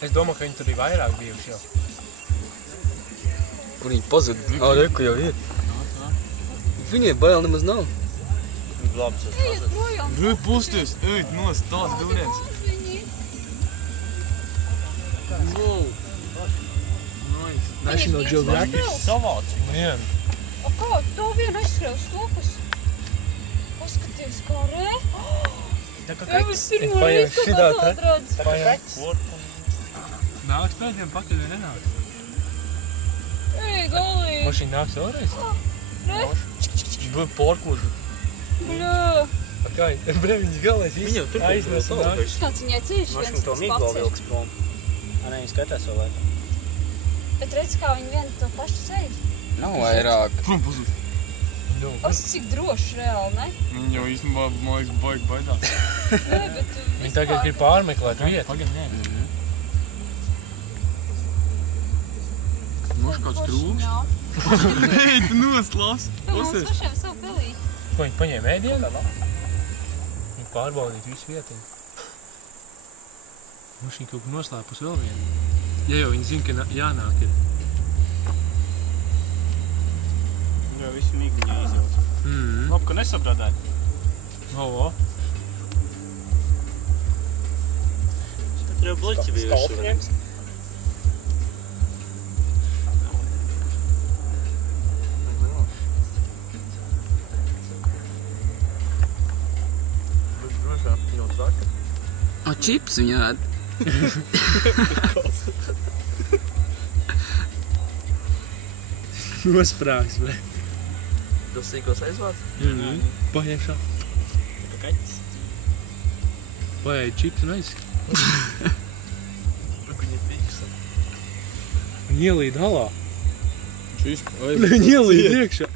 Es domāju, ka viņi tur ir vairāk bijuši jau. Kur viņi pazuda? Reku jau ir. Viņiem bail nemaz nav. Ejiet projām. Pusties, ejt nost, tās duriens. National Geographic. Savāc viņiem. O kā, to vienu aizskrēju stopas? Paskaties, kā re. Tā kā Es pirmo reizi kaut kā tādu redzu. Tā kā keks. Nāks pēdējiem pakaļ vai nenāks? Ej, galīgi. Mašīna nāks vēlreiz? Re. Vai porkoži. Bļā. Kā, breviņas galais Viņam tur aiznes un nāks. Kāds viņai ceļš Mašīna viens to tas miglo pats ir. vilks prom. Viņa skatās vēl laikam. Bet redz, kā viņi vienu to pašu ceļu. Nav vairāk. Prom pazud. Os, cik droši reāli, ne? Viņi jau īstenībā, man liekas, baigi baidās. Nē, bet Viņi tagad grib pārmeklēt vietu. Pagaid, nē. Moš kāds trūks. Ej, tu noslās. Mums pašiem savu pelī. Ko viņi paņēma ēdienu? Viņi pārbaudīt visu vietiņu. Mašīna kaut kur noslēpus vēl vienu. Ja jau viņi zina, ka jānāk ir. Viņa jau visu migļu izjauc. Labi, ka nesabradāji. O. Tur jau bloķi bija visu. O, čips viņa ēd. Nosprāgs, bre. Tas sīkos aizvāc? Paņem šā. Tā kaķis. Paēd čips un aiz. Viņa piksa. Viņi ielīd halā. Šis, Viņi ielīd iekšā.